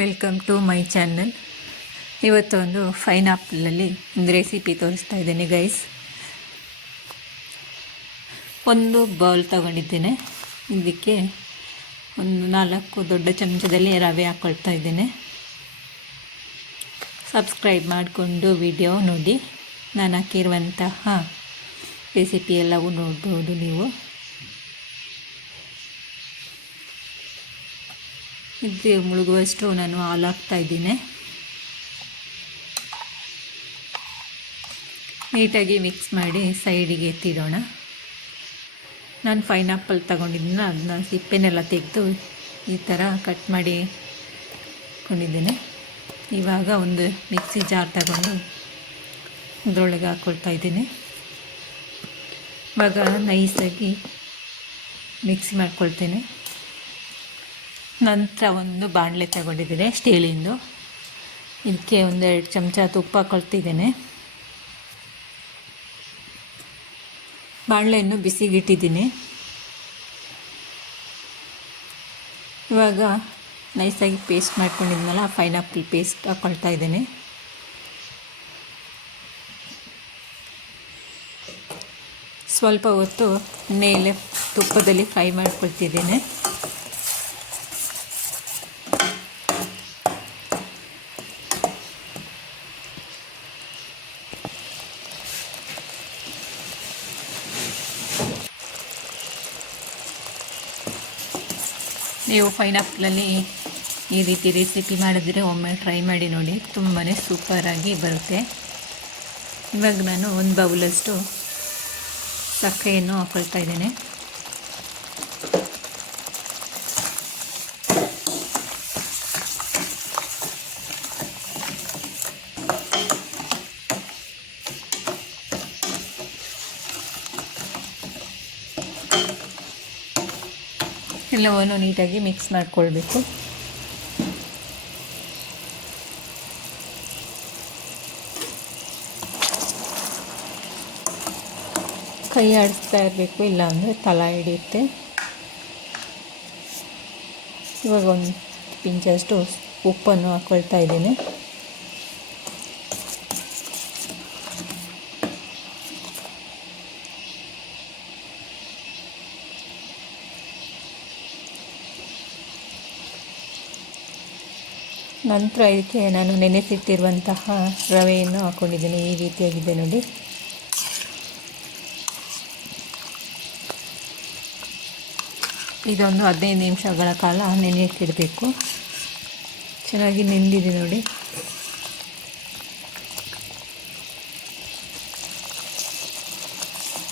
Welcome to my channel. ಇವತ್ತು ಒಂದು ಪೈನಾಪಲಲ್ಲಿ ಒಂದು ರೆಸಿಪಿ ತೋರಿಸ್ತಾ ಇದ್ದೇನೆ ಗೈಸ್. ಒಂದು ಬೌಲ್ ತಗೊಂಡಿದ್ದೇನೆ. ಇದಕ್ಕೆ ಒಂದು 4 ದೊಡ್ಡ ಚಮಚದಲ್ಲಿ ರವೆ ಹಾಕ್ಕೊಳ್ತಾ ಇದ್ದೇನೆ. ಸಬ್ಸ್ಕ್ರೈಬ್ ಮಾಡಿಕೊಂಡು ವಿಡಿಯೋ ನೋಡಿ. ನಾನು ಹಾಕಿರುವಂತಹ ರೆಸಿಪಿ ಎಲ್ಲವೂ ನೋಡ್ಬೋದು ನೀವು. ಇದು ಮುಳುಗುವಷ್ಟು ನಾನು ಹಾಲು ಹಾಕ್ತಾಯಿದ್ದೀನಿ. ನೀಟಾಗಿ ಮಿಕ್ಸ್ ಮಾಡಿ ಸೈಡಿಗೆ ಎತ್ತಿಡೋಣ. ನಾನು ಪೈನಾಪಲ್ ತಗೊಂಡಿದ್ದೀನಿ, ಅದನ್ನ ಸಿಪ್ಪೆನೆಲ್ಲ ತೆಗೆದು ಈ ಥರ ಕಟ್ ಮಾಡಿ ಕೊಂಡಿದ್ದೇನೆ. ಇವಾಗ ಒಂದು ಮಿಕ್ಸಿ ಜಾರ್ ತಗೊಂಡು ಅದರೊಳಗೆ ಹಾಕ್ಕೊಳ್ತಾ ಇದ್ದೀನಿ. ಇವಾಗ ನೈಸಾಗಿ ಮಿಕ್ಸಿ ಮಾಡ್ಕೊಳ್ತೇನೆ. ನಂತರ ಒಂದು ಬಾಣಲೆ ತಗೊಂಡಿದ್ದೇನೆ ಸ್ಟೀಲಿಂದು. ಇದಕ್ಕೆ 1-2 ಚಮಚ ತುಪ್ಪ ಹಾಕ್ಕೊಳ್ತಿದ್ದೇನೆ. ಬಾಣಲೆಯನ್ನು ಬಿಸಿಗಿಟ್ಟಿದ್ದೀನಿ. ಇವಾಗ ನೈಸಾಗಿ ಪೇಸ್ಟ್ ಮಾಡ್ಕೊಂಡಿದ್ನಲ್ಲ, ಪೈನಾಪಲ್ ಪೇಸ್ಟ್ ಹಾಕ್ಕೊಳ್ತಾ ಇದ್ದೇನೆ. ಸ್ವಲ್ಪ ಹೊತ್ತು ಮೇಲೆ ತುಪ್ಪದಲ್ಲಿ ಫ್ರೈ ಮಾಡ್ಕೊಳ್ತಿದ್ದೇನೆ. ನೀವು ಪೈನಾಪಲಲ್ಲಿ ಈ ರೀತಿ ರೆಸಿಪಿ ಮಾಡಿದರೆ ಒಮ್ಮೆ ಟ್ರೈ ಮಾಡಿ ನೋಡಿ, ತುಂಬಾ ಸೂಪರಾಗಿ ಬರುತ್ತೆ. ಇವಾಗ ನಾನು 1 ಬೌಲಷ್ಟು ಸಕ್ಕರೆಯನ್ನು ಹಾಕ್ಕೊಳ್ತಾ ಇದ್ದೇನೆ. ಎಲ್ಲವನ್ನು ನೀಟಾಗಿ ಮಿಕ್ಸ್ ಮಾಡಿಕೊಳ್ಬೇಕು. ಕೈ ಆಡಿಸ್ತಾ ಇರಬೇಕು, ಇಲ್ಲಾಂದರೆ ತಳ ಹಿಡಿಯುತ್ತೆ. ಇವಾಗ ಒಂದು ಪಿಂಚಷ್ಟು ಉಪ್ಪನ್ನು ಹಾಕ್ಕೊಳ್ತಾ ಇದ್ದೀನಿ. ನಂತರ ಇದಕ್ಕೆ ನಾನು ನೆನೆಸಿಟ್ಟಿರುವಂತಹ ರವೆಯನ್ನು ಹಾಕ್ಕೊಂಡಿದ್ದೀನಿ. ಈ ರೀತಿಯಾಗಿದೆ ನೋಡಿ. ಇದೊಂದು 15 ನಿಮಿಷಗಳ ಕಾಲ ನೆನೆಯಿಟ್ಟಿಡಬೇಕು. ಚೆನ್ನಾಗಿ ನೆಂದಿದೆ ನೋಡಿ.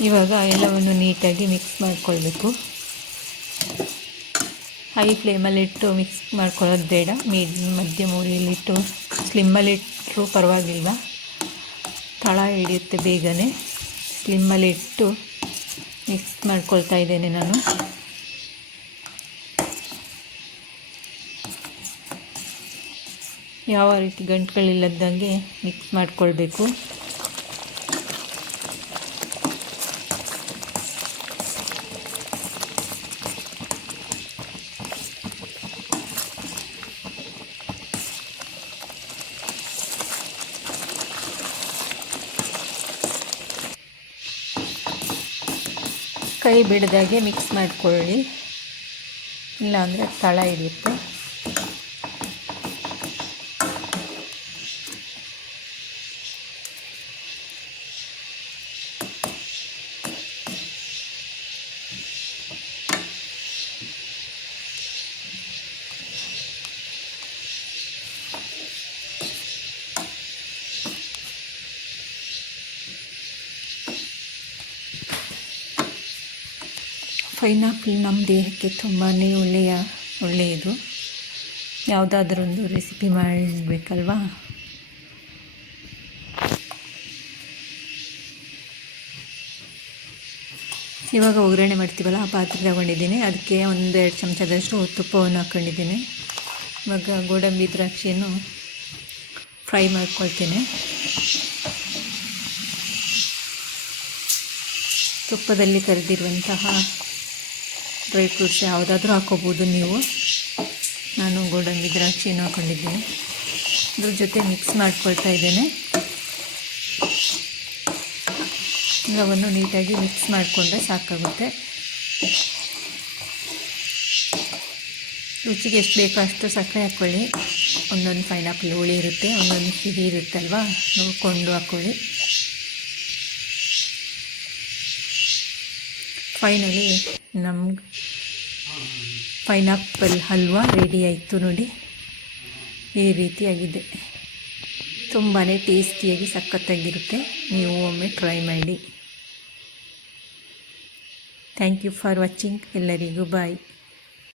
ಇವಾಗ ಎಲ್ಲವನ್ನು ನೀಟಾಗಿ ಮಿಕ್ಸ್ ಮಾಡಿಕೊಳ್ಬೇಕು. ಹೈ ಫ್ಲೇಮಲ್ಲಿಟ್ಟು ಮಿಕ್ಸ್ ಮಾಡ್ಕೊಳ್ಳೋದು ಬೇಡ, ಮಧ್ಯಮ ಉರಿಯಲ್ಲಿಟ್ಟು ಸ್ಲಿಮ್ಮಲ್ಲಿಟ್ಟರೂ ಪರವಾಗಿಲ್ಲ, ತಳ ಹಿಡಿಯುತ್ತೆ ಬೇಗನೆ. ಸ್ಲಿಮ್ಮಲ್ಲಿಟ್ಟು ಮಿಕ್ಸ್ ಮಾಡ್ಕೊಳ್ತಾ ಇದ್ದೇನೆ ನಾನು. ಯಾವ ರೀತಿ ಗಂಟುಗಳಿಲ್ಲದಂಗೆ ಮಿಕ್ಸ್ ಮಾಡಿಕೊಳ್ಬೇಕು. ಕೈ ಬಿಡದಾಗೆ ಮಿಕ್ಸ್ ಮಾಡಿಕೊಳ್ಳಿ, ಇಲ್ಲಾಂದರೆ ತಳ ಹಿಡಿಯುತ್ತೆ. ಪೈನಾಪಲ್ ನಮ್ಮ ದೇಹಕ್ಕೆ ತುಂಬಾ ಒಳ್ಳೆಯದು. ಯಾವುದಾದ್ರೊಂದು ರೆಸಿಪಿ ಮಾಡಬೇಕಲ್ವಾ. ಇವಾಗ ಒಗ್ಗರಣೆ ಮಾಡ್ತೀವಲ್ಲ, ಆ ಪಾತ್ರೆ ತಗೊಂಡಿದ್ದೀನಿ. ಅದಕ್ಕೆ 1-2 ಚಮಚದಷ್ಟು ತುಪ್ಪವನ್ನು ಹಾಕ್ಕೊಂಡಿದ್ದೀನಿ. ಇವಾಗ ಗೋಡಂಬಿ ದ್ರಾಕ್ಷಿಯನ್ನು ಫ್ರೈ ಮಾಡ್ಕೊಳ್ತೀನಿ. ತುಪ್ಪದಲ್ಲಿ ಕರೆದಿರುವಂತಹ ಡ್ರೈ ಫ್ರೂಟ್ಸ್ ಯಾವುದಾದ್ರೂ ಹಾಕೋಬೋದು ನೀವು. ನಾನು ಗೋಡಂಬಿ ದ್ರಾಕ್ಷಿನೂ ಹಾಕೊಂಡಿದ್ದೀನಿ. ಇದ್ರ ಜೊತೆ ಮಿಕ್ಸ್ ಮಾಡ್ಕೊಳ್ತಾ ಇದ್ದೇನೆ. ಎಲ್ಲವನ್ನು ನೀಟಾಗಿ ಮಿಕ್ಸ್ ಮಾಡಿಕೊಂಡ್ರೆ ಸಾಕಾಗುತ್ತೆ. ರುಚಿಗೆ ಎಷ್ಟು ಬೇಕೋ ಅಷ್ಟು ಸಕ್ಕರೆ ಹಾಕ್ಕೊಳ್ಳಿ. ಒಂದೊಂದು ಪೈನಾಪಲ್ ಹುಳಿ ಇರುತ್ತೆ, ಒಂದೊಂದು ಸಿಹಿ ಇರುತ್ತಲ್ವ, ನೋಡಿಕೊಂಡು ಹಾಕ್ಕೊಳ್ಳಿ. ಫೈನಲಿ ನಮ್ಗೆ ಪೈನಾಪಲ್ ಹಲ್ವಾ ರೆಡಿ ಆಯಿತು ನೋಡಿ. ಈ ರೀತಿಯಾಗಿದೆ. ತುಂಬಾ ಟೇಸ್ಟಿಯಾಗಿ ಸಖತ್ತಾಗಿರುತ್ತೆ. ನೀವು ಒಮ್ಮೆ ಟ್ರೈ ಮಾಡಿ. Thank you for watching. ಎಲ್ಲರಿಗೂ ಬಾಯ್.